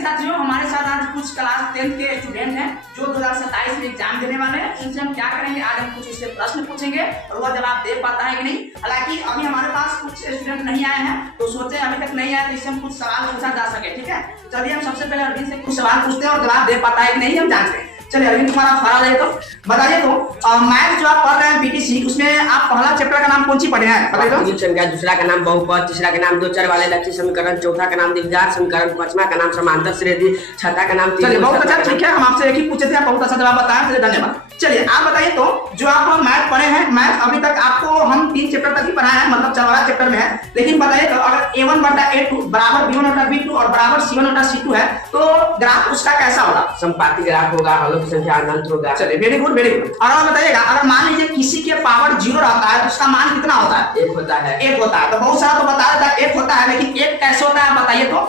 चलिए साथियों, हमारे साथ आज कुछ क्लास 10 के स्टूडेंट हैं जो 2027 में एग्जाम देने वाले हैं। उनसे हम क्या करेंगे, आज हम कुछ उससे प्रश्न पूछेंगे और वह जवाब दे पाता है कि नहीं। हालांकि अभी हमारे पास कुछ स्टूडेंट नहीं आए हैं, तो सोचे अभी तक नहीं आए तो इससे हम कुछ सवाल पूछा जा सके। ठीक है, चलिए हम सबसे पहले अरविंद से कुछ सवाल पूछते हैं और जवाब दे पाता है कि नहीं हम जानते हैं। चलिए अरविंद, तुम्हारा फराज है, तो बताइए तो मैथ जो आप पढ़ रहे हैं बीटीसी, उसमें आप पहला चैप्टर का नाम कौन सी पढ़े हैं, बताइए तो। संख्या, दूसरा का नाम बहुपद, तीसरा का नाम दो चर वाले लक्षी समीकरण, चौथा का नाम द्विघात समीकरण, पांचवा का नाम समांतर श्रेणी, छठा का नाम। चलिए बहुत अच्छा, ठीक है, हम आपसे एक ही पूछे थे, आप बहुत अच्छा जवाब बताया, चलिए धन्यवाद। चलिए आप बताइए तो, जो आप मैथ पढ़े हैं, मैथ अभी तक आपको हम 3 चैप्टर तक ही पढ़ाए हैं, मतलब 4वां चैप्टर में है। लेकिन बताइए तो अगर a1 बटा a2 बराबर b1 बटा b2 और बराबर c1 बटा c2 है, तो ग्राफ उसका कैसा होगा? संपाती ग्राफ होगा, हलों की संख्या अनंत होगा। चलिए वेरी गुड वेरी गुड। और आप बताइएगा, अगर मान लीजिए किसी के पावर 0 रहता है तो उसका मान कितना होता है? 1 होता है। 1 होता है। तो बहुत सारा तो बता देता है 1 होता है, लेकिन 1 कैसे होता है बताइए तो।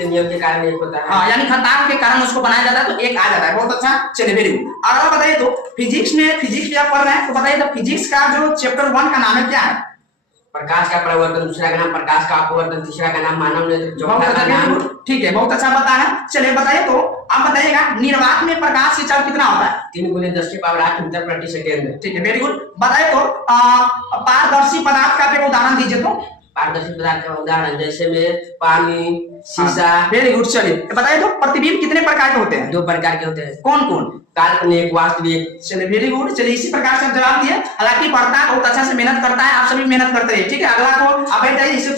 नियम के कारण 1 होता है। हाँ, यानी खतांक के कारण उसको बनाया जाता है तो 1 आ जाता है। बहुत अच्छा, चलिए वेरी गुड। और आप बताइए तो फिजिक्स भी आप पढ़ रहे हैं, तो बताइए तो फिजिक्स का जो चैप्टर 1 का नाम है क्या है? प्रकाश का परिवर्तन, दूसरा का नाम प्रकाश का अपवर्तन, तीसरा का नाम मानव नेत्र, चौथा का नाम। ठीक है, बहुत अच्छा बताया है। चलिए बताइए तो आप बताइएगा, निर्वात में प्रकाश की चाल कितना होता है? 3 × 10⁸ मीटर प्रति सेकेंड। ठीक है, वेरी गुड। बताइए तो पारदर्शी पदार्थ का एक उदाहरण दीजिए तो। पारदर्शी पदार्थ का उदाहरण जैसे में पानी, शीशा। Very good. चलिए बताइए तो प्रतिबिंब कितने प्रकार के होते हैं? 2 प्रकार के होते हैं। कौन कौन? काल्पनिक, वास्तविक। चलिए वेरी गुड। चलिए इसी प्रकार से जवाब दिए। हालांकि पढ़ता बहुत अच्छा से मेहनत करता है, आप सभी मेहनत करते रहिए। ठीक है, अगला को आप बैठ जाइए, इसे